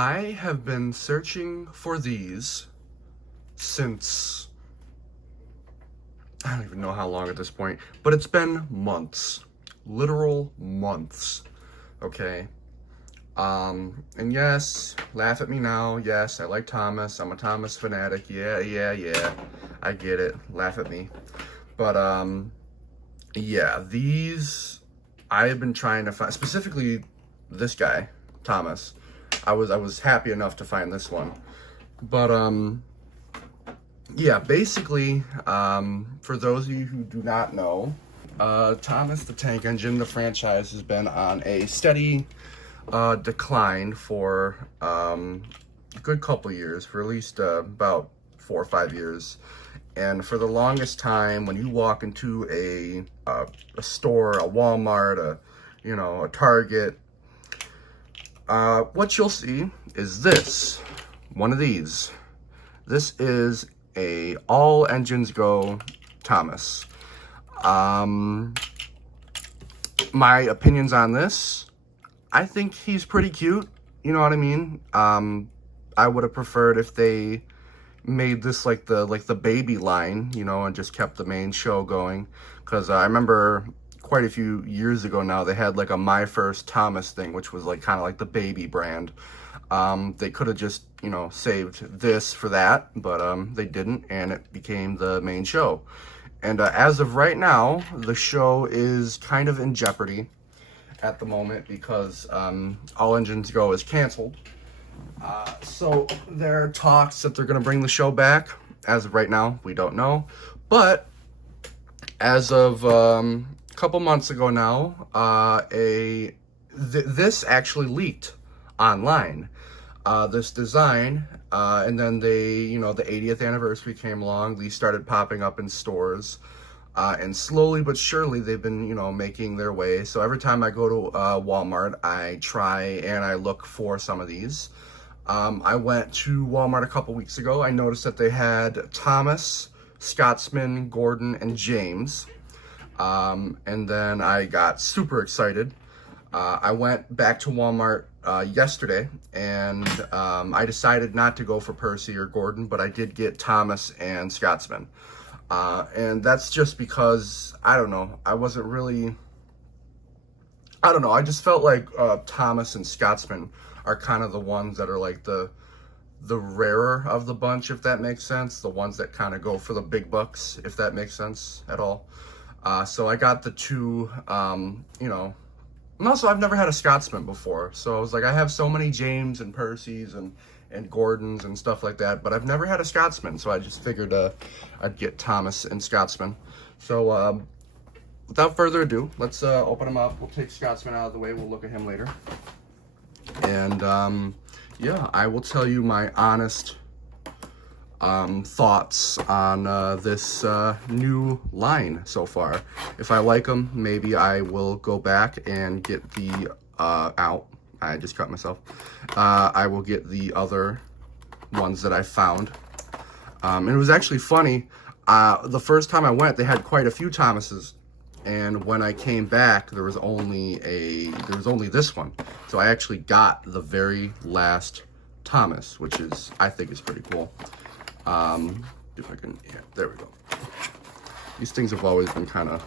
I have been searching for these since I don't even know how long at this point, but it's been months, literal months. Okay. And yes, laugh at me now. Yes, I like Thomas. I'm a Thomas fanatic. Yeah. I get it. Laugh at me. But, yeah, these I have been trying to find, specifically this guy, Thomas. I was happy enough to find this one. But, yeah, basically, for those of you who do not know, Thomas the Tank Engine, the franchise, has been on a steady decline for a good couple years, for at least about 4 or 5 years. And for the longest time, when you walk into a store, a Walmart, a Target, what you'll see is this, one of these. This is a all engines go Thomas. My opinions on this, I think he's pretty cute. You know what I mean? I would have preferred if they made this like the baby line, and just kept the main show going. Because I remember quite a few years ago now, they had like a My First Thomas thing, which was like kind of like the baby brand. They could have just, saved this for that, but they didn't, and it became the main show. And as of right now, the show is kind of in jeopardy at the moment because All Engines Go is canceled. So there are talks that they're going to bring the show back. As of right now, we don't know. But as of a couple months ago now, this actually leaked online. This design, and then the 80th anniversary came along. These started popping up in stores. And slowly but surely they've been, making their way. So every time I go to Walmart, I try and I look for some of these. I went to Walmart a couple weeks ago. I noticed that they had Thomas, Scotsman, Gordon, and James. And then I got super excited. I went back to Walmart yesterday, and I decided not to go for Percy or Gordon, but I did get Thomas and Scotsman. And that's just because, I don't know, I just felt like Thomas and Scotsman are kind of the ones that are like the rarer of the bunch, if that makes sense. The ones that kind of go for the big bucks, if that makes sense at all. So I got the two, and also I've never had a Scotsman before. So I was like, I have so many James and Percys and Gordons and stuff like that, but I've never had a Scotsman, so I just figured I'd get Thomas and Scotsman. So without further ado, let's open them up. We'll take Scotsman out of the way. We'll look at him later. And yeah, I will tell you my honest thoughts on this new line so far. If I like them, maybe I will go back and get the out. I just cut myself. I will get the other ones that I found. And it was actually funny. The first time I went, they had quite a few Thomases. And when I came back, there was only this one. So I actually got the very last Thomas, which I think is pretty cool. If I can, yeah, there we go. These things have always been kind of,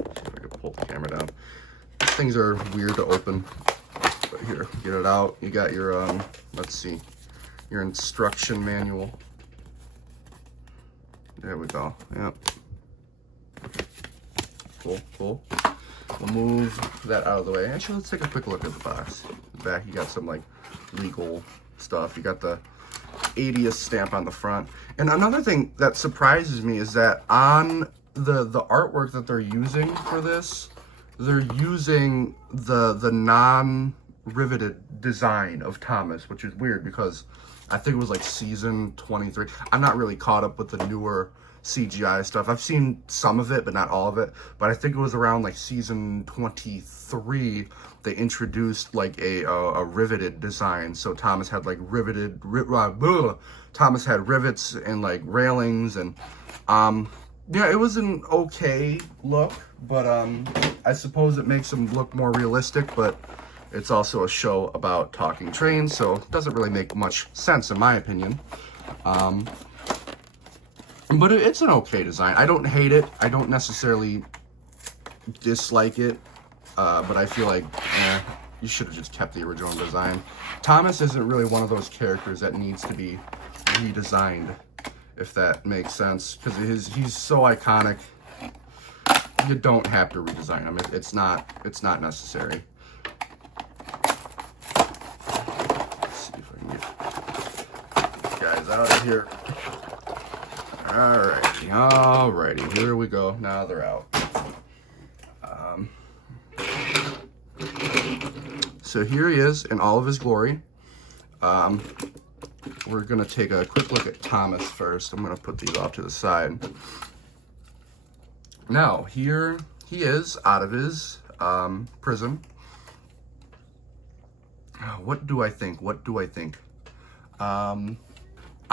see if I can pull the camera down. These things are weird to open. But here, get it out. You got your, let's see, your instruction manual. There we go. Yep. Cool. We'll move that out of the way. Actually, let's take a quick look at the box. The back, you got some like legal stuff. You got the 80th stamp on the front. And another thing that surprises me is that on the artwork that they're using for this, they're using the non-riveted design of Thomas, which is weird because I think it was like season 23. I'm not really caught up with the newer CGI stuff. I've seen some of it, but not all of it. But I think it was around like season 23 they introduced like a riveted design. So Thomas had like Thomas had rivets and like railings, and yeah, it was an okay look, but I suppose it makes him look more realistic. But It's also a show about talking trains, so it doesn't really make much sense in my opinion. But it's an okay design. I don't hate it. I don't necessarily dislike it, but I feel like you should have just kept the original design. Thomas isn't really one of those characters that needs to be redesigned, if that makes sense, because he's so iconic. You don't have to redesign him. It's not necessary. Let's see if I can get these guys out of here. Alrighty, here we go. Now they're out. So here he is in all of his glory. We're gonna take a quick look at Thomas first. I'm gonna put these off to the side. Now, here he is out of his prison. What do I think?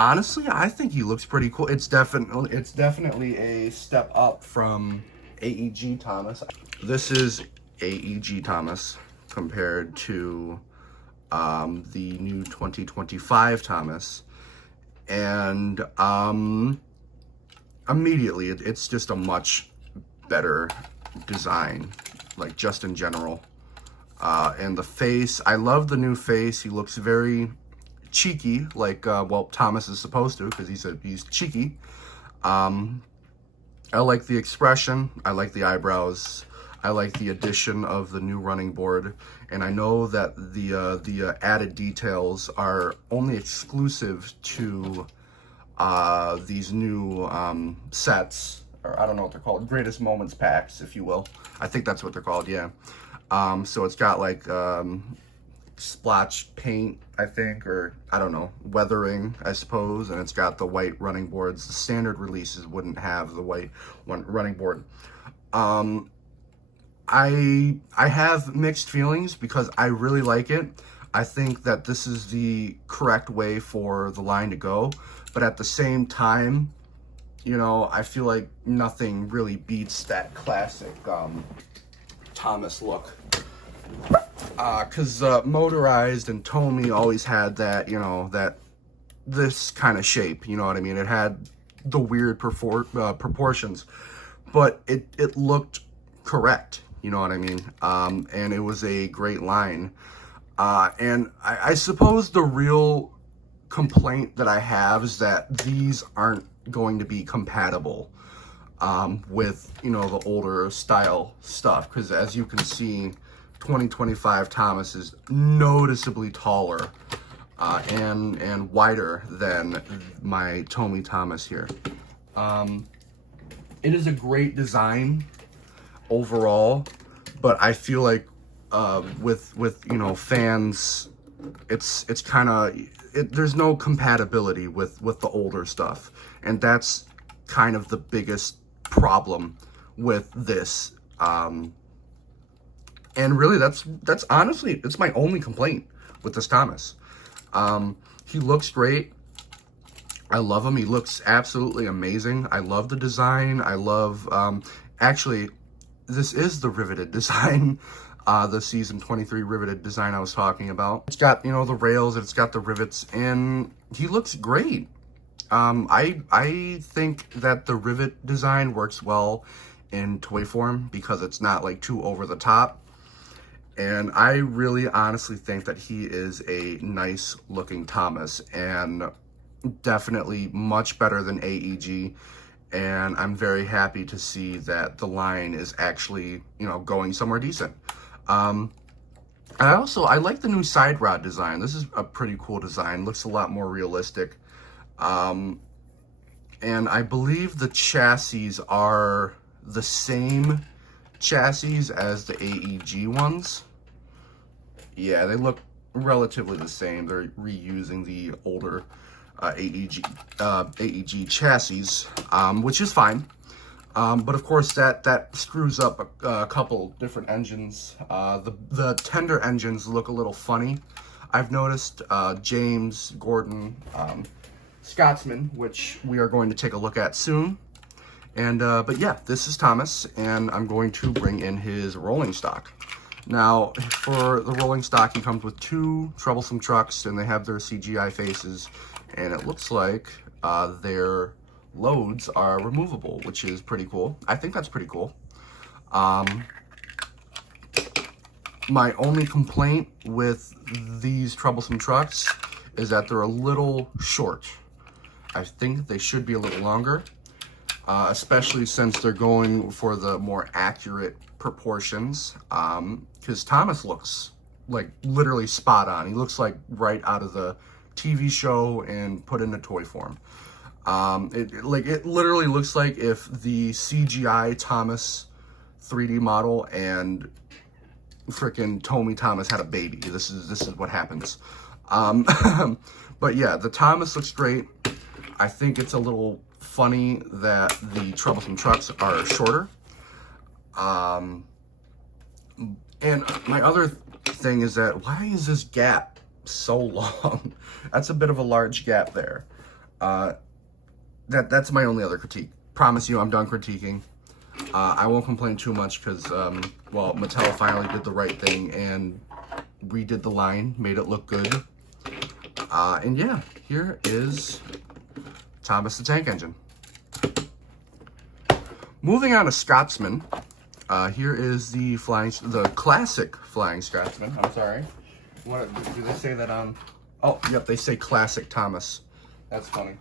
Honestly, I think he looks pretty cool. It's definitely a step up from AEG Thomas. This is AEG Thomas compared to the new 2025 Thomas, and immediately it's just a much better design, like just in general. And the face, I love the new face. He looks very cheeky, like well, Thomas is supposed to, because he's cheeky. I like the expression. I like the eyebrows. I like the addition of the new running board, and I know that the added details are only exclusive to these new sets, or I don't know what they're called, greatest moments packs, if you will. I think that's what they're called, yeah. So it's got like splotch paint, I think, or I don't know, weathering, I suppose, and it's got the white running boards. The standard releases wouldn't have the white running board. I have mixed feelings because I really like it. I think that this is the correct way for the line to go, but at the same time, you know, I feel like nothing really beats that classic Thomas look. Because Motorized and Tomy always had that, you know, this kind of shape, you know what I mean? It had the weird proportions, but it looked correct, you know what I mean? And it was a great line. And I suppose the real complaint that I have is that these aren't going to be compatible with, you know, the older style stuff, because as you can see, 2025 Thomas is noticeably taller and wider than my Tomy Thomas here. It is a great design overall, but I feel like with you know, fans, it's kind of, there's no compatibility with the older stuff, and that's kind of the biggest problem with this. And really, that's honestly, it's my only complaint with this Thomas. He looks great. I love him. He looks absolutely amazing. I love the design. I love, actually, this is the riveted design, the season 23 riveted design I was talking about. It's got, you know, the rails, and it's got the rivets, and he looks great. I think that the rivet design works well in toy form because it's not like too over the top. And I really honestly think that he is a nice looking Thomas, and definitely much better than AEG. And I'm very happy to see that the line is actually, you know, going somewhere decent. I like the new side rod design. This is a pretty cool design. Looks a lot more realistic. And I believe the chassis are the same chassis as the AEG ones. Yeah, they look relatively the same. They're reusing the older AEG chassis, which is fine. But of course, that screws up a couple different engines. The tender engines look a little funny, I've noticed. James, Gordon, Scotsman, which we are going to take a look at soon. And but yeah, this is Thomas, and I'm going to bring in his rolling stock. Now, for the rolling stock, he comes with 2 troublesome trucks, and they have their CGI faces, and it looks like their loads are removable, which is pretty cool. I think that's pretty cool. My only complaint with these troublesome trucks is that they're a little short. I think they should be a little longer, especially since they're going for the more accurate proportions. Because Thomas looks like literally spot on. He looks like right out of the TV show and put into toy form. It literally looks like if the CGI Thomas 3D model and freaking Tommy Thomas had a baby. This is what happens. But yeah, the Thomas looks great. I think it's a little funny that the troublesome trucks are shorter. And my other thing is that why is this gap so long? That's a bit of a large gap there. That's my only other critique. Promise you, I'm done critiquing. I won't complain too much because, well, Mattel finally did the right thing and redid the line, made it look good. And yeah, here is Thomas the Tank Engine. Moving on to Scotsman. Here is the classic Flying Scotsman. I'm sorry. What do they say that on? Oh, yep, they say classic Thomas. That's funny.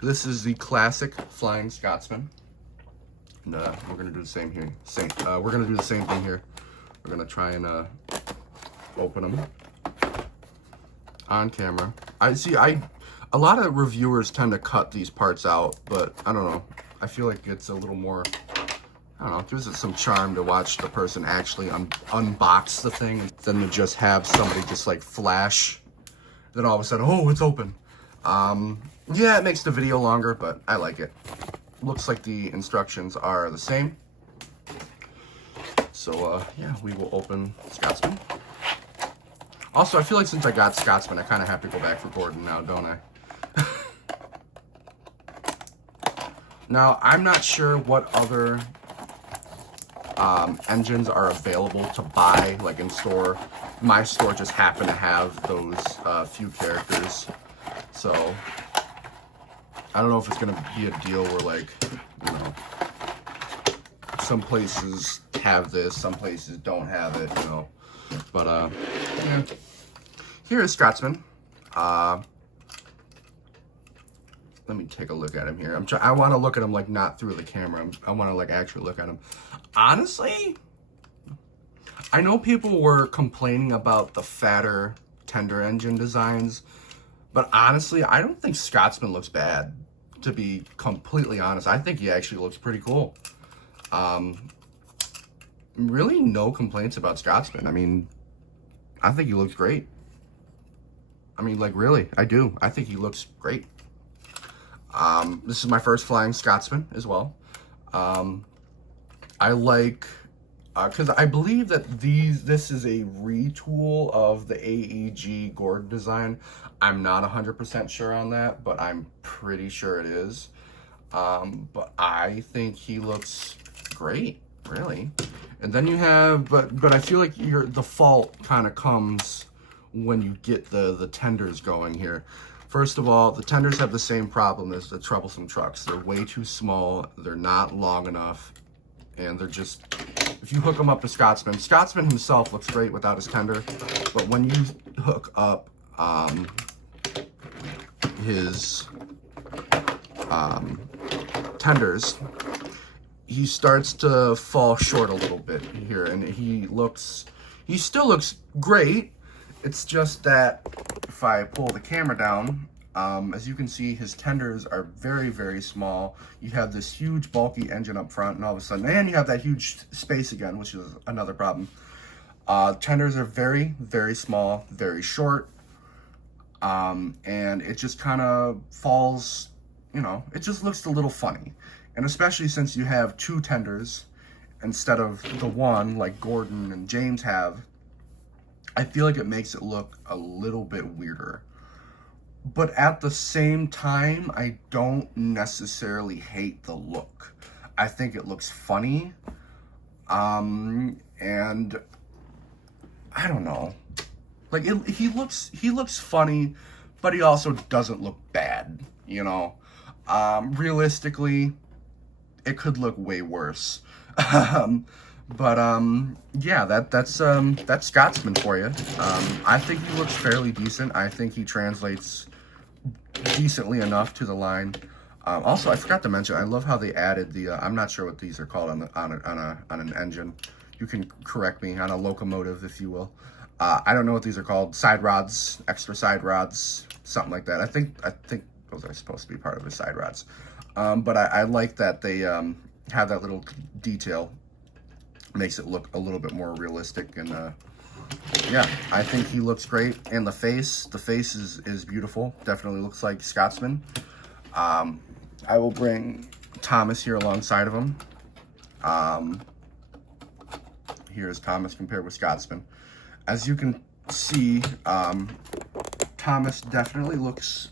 This is the classic Flying Scotsman. And we're gonna do the same here. We're gonna do the same thing here. We're gonna try and open them on camera. A lot of reviewers tend to cut these parts out, but I don't know. I feel like it's a little more, I don't know, gives it some charm to watch the person actually unbox the thing than to just have somebody just like flash. Then all of a sudden, oh, it's open. Yeah, it makes the video longer, but I like it. Looks like the instructions are the same. So, yeah, we will open Scotsman. Also, I feel like since I got Scotsman, I kind of have to go back for Gordon now, don't I? Now, I'm not sure what other engines are available to buy, like in store. My store just happened to have those few characters. So, I don't know if it's going to be a deal where, like, you know, some places have this, some places don't have it, you know. But, yeah. Here is Scotsman. Let me take a look at him here. I want to look at him, like, not through the camera. I want to, like, actually look at him. Honestly, I know people were complaining about the fatter, tender engine designs. But honestly, I don't think Scotsman looks bad, to be completely honest. I think he actually looks pretty cool. Really no complaints about Scotsman. I mean, I think he looks great. I mean, like, really, I do. I think he looks great. This is my first Flying Scotsman as well. I like, because I believe that this is a retool of the AEG Gordon design. I'm not 100% sure on that, but I'm pretty sure it is. But I think he looks great, really. And then you have, but I feel like the fault kind of comes when you get the tenders going here. First of all, the tenders have the same problem as the troublesome trucks. They're way too small, they're not long enough, and they're just, if you hook them up to Scotsman himself looks great without his tender, but when you hook up his tenders, he starts to fall short a little bit here, and he still looks great. It's just that if I pull the camera down, as you can see, his tenders are very, very small. You have this huge bulky engine up front, and all of a sudden, and you have that huge space again, which is another problem. Tenders are very, very small, very short, and it just kind of falls, you know, it just looks a little funny. And especially since you have 2 tenders instead of the one like Gordon and James have, I feel like it makes it look a little bit weirder. But at the same time, I don't necessarily hate the look. I think it looks funny. and I don't know. Like he looks funny, but he also doesn't look bad. You know, realistically, it could look way worse. But yeah, that's Scotsman for you. I think he looks fairly decent. I think he translates decently enough to the line. Also, I forgot to mention, I love how they added the. I'm not sure what these are called on an engine. You can correct me, on a locomotive, if you will. I don't know what these are called. Side rods, extra side rods, something like that. I think those are supposed to be part of the side rods. But I like that they have that little detail. Makes it look a little bit more realistic, and yeah, I think he looks great. And the face is beautiful. Definitely looks like Scotsman. I will bring Thomas here alongside of him. Here is Thomas compared with Scotsman. As you can see, Thomas definitely looks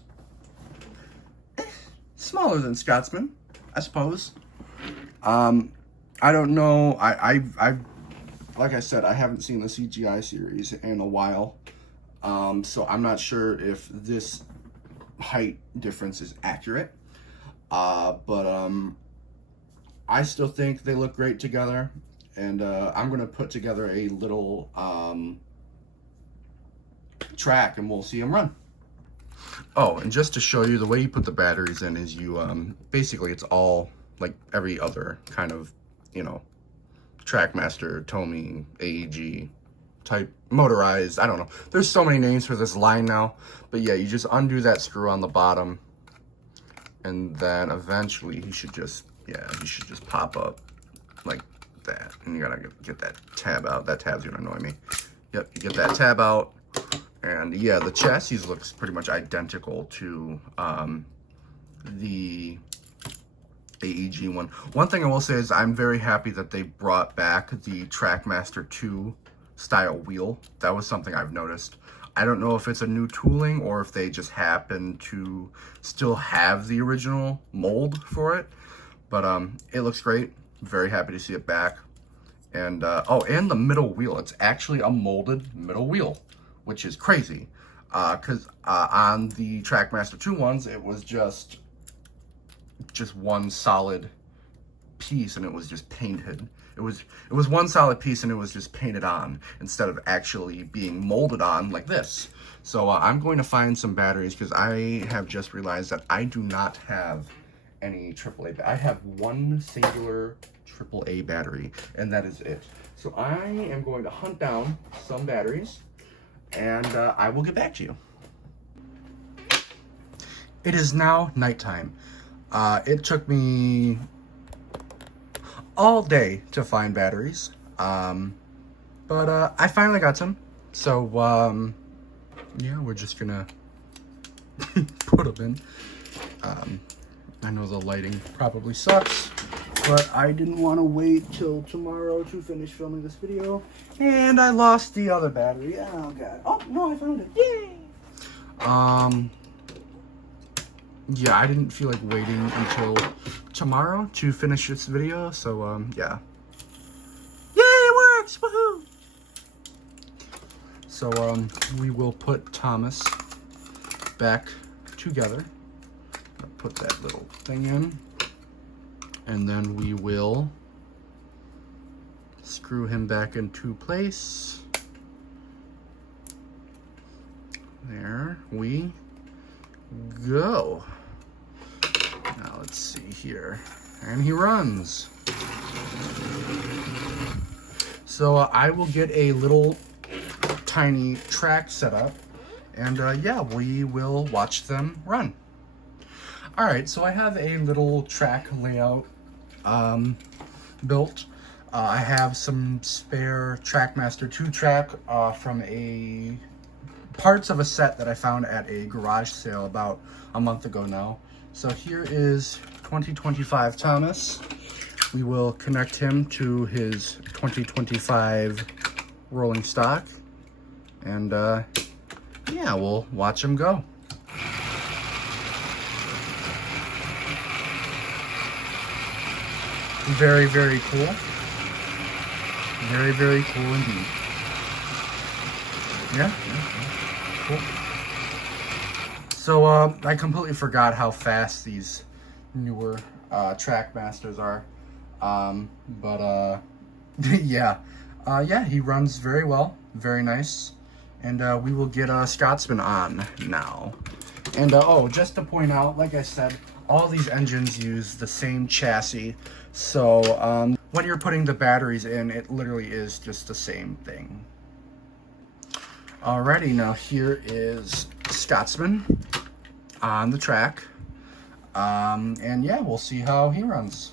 smaller than Scotsman, I suppose. I don't know. I've like I said, I haven't seen the CGI series in a while, so I'm not sure if this height difference is accurate. But I still think they look great together, and I'm gonna put together a little track, and we'll see them run. Oh, and just to show you, the way you put the batteries in is you basically it's all like every other kind of, you know, Trackmaster, Tomy, AEG type, Motorized, I don't know. There's so many names for this line now. But yeah, you just undo that screw on the bottom, and then eventually he should just pop up like that. And you gotta get that tab out. That tab's gonna annoy me. Yep, you get that tab out. And yeah, the chassis looks pretty much identical to the AEG one. One thing I will say is I'm very happy that they brought back the Trackmaster 2 style wheel. That was something I've noticed. I don't know if it's a new tooling or if they just happen to still have the original mold for it. But it looks great. Very happy to see it back. And oh, and the middle wheel. It's actually a molded middle wheel, which is crazy. Because on the Trackmaster 2 ones, it was just one solid piece, and it was just painted. It was one solid piece, and it was just painted on instead of actually being molded on like this. So I'm going to find some batteries, because I have just realized that I do not have any AAA. I have one singular AAA battery, and that is it. So I am going to hunt down some batteries, and I will get back to you. It is now nighttime. It took me all day to find batteries, but I finally got some. So yeah, we're just gonna put them in. I know the lighting probably sucks, but I didn't want to wait till tomorrow to finish filming this video, and I lost the other battery. Oh god! Oh no, I found it! Yay! Yeah, I didn't feel like waiting until tomorrow to finish this video, so, yeah. Yay, it works! Woohoo! So, we will put Thomas back together. I'll put that little thing in. And then we will screw him back into place. There we go. Now let's see here, and he runs. So I will get a little tiny track set up, and yeah, we will watch them run. All right, so I have a little track layout built. I have some spare Trackmaster 2 track from parts of a set that I found at a garage sale about a month ago now. So here is 2025 Thomas. We will connect him to his 2025 rolling stock, and yeah, we'll watch him go. Very, very cool. Very, very cool indeed. Yeah. Cool. So, I completely forgot how fast these newer Trackmasters are. But yeah. Yeah, he runs very well. Very nice. And we will get Scotsman on now. And oh, just to point out, like I said, all these engines use the same chassis. So when you're putting the batteries in, it literally is just the same thing. Alrighty, now here is Scotsman on the track. And yeah, we'll see how he runs.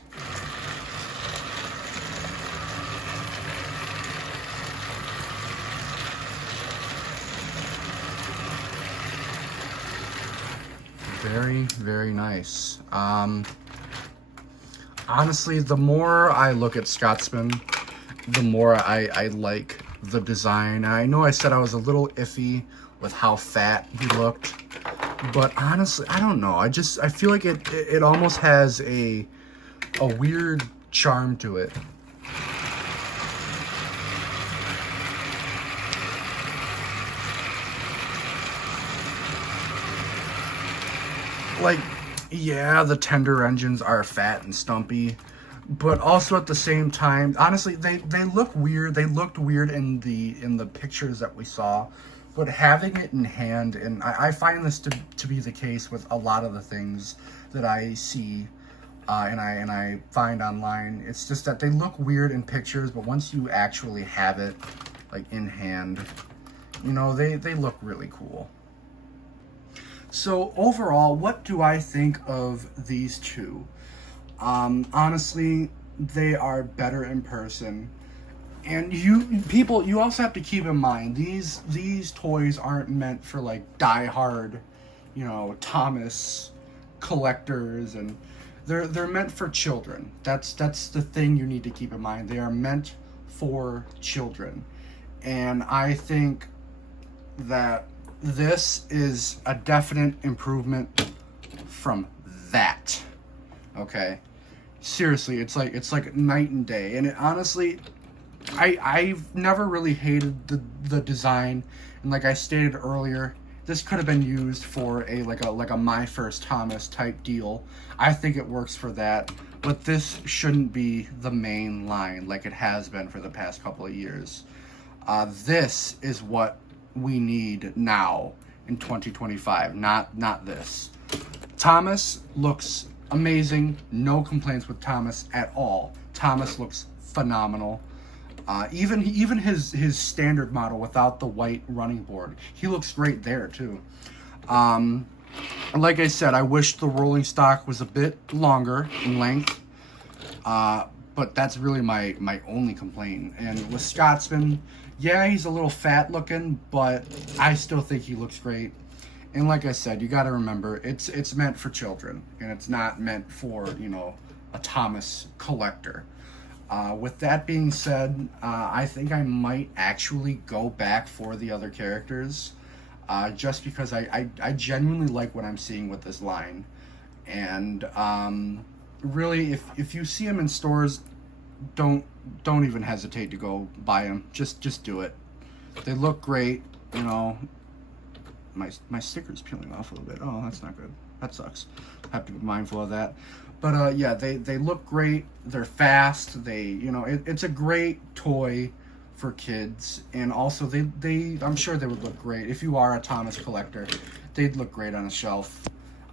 Very, very nice. Honestly, the more I look at Scotsman, the more I like the design. I know I said I was a little iffy with how fat he looked, but honestly, I don't know. I feel like it almost has a weird charm to it. Like, yeah, the tender engines are fat and stumpy, but also at the same time, honestly, they look weird. They looked weird in the pictures that we saw, but having it in hand, and I find this to be the case with a lot of the things that I see and I find online. It's just that they look weird in pictures, but once you actually have it like in hand, you know, they look really cool. So overall, what do I think of these two? Honestly, they are better in person. And you also have to keep in mind, these toys aren't meant for like die-hard, you know, Thomas collectors, and they're meant for children. That's the thing you need to keep in mind. They are meant for children. And I think that this is a definite improvement from that. Okay, seriously, it's like night and day. And it, honestly, I've never really hated the design, and like I stated earlier, this could have been used for a My First Thomas type deal. I think it works for that, but this shouldn't be the main line like it has been for the past couple of years. This is what we need now in 2025, not this. Thomas looks amazing. No complaints with Thomas at all. Thomas looks phenomenal. Even his standard model without the white running board, he looks great there too. Like I said, I wish the rolling stock was a bit longer in length, but that's really my only complaint. And with Scotsman, yeah, he's a little fat looking, but I still think he looks great. And like I said, you got to remember, it's meant for children, and it's not meant for, you know, a Thomas collector. With that being said, I think I might actually go back for the other characters, just because I genuinely like what I'm seeing with this line. And really, if you see them in stores, don't even hesitate to go buy them. Just do it. They look great. You know, my sticker's peeling off a little bit. Oh, that's not good. That sucks. Have to be mindful of that. But yeah, they look great. They're fast. You know, it's a great toy for kids, and also I'm sure they would look great if you are a Thomas collector. They'd look great on a shelf.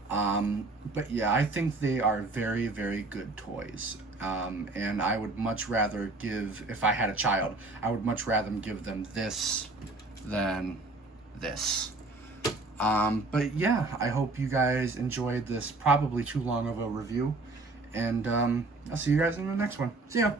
But yeah, I think they are very, very good toys. And I would much rather if I had a child, I would much rather give them this than this. But yeah, I hope you guys enjoyed this probably too long of a review. And I'll see you guys in the next one. See ya!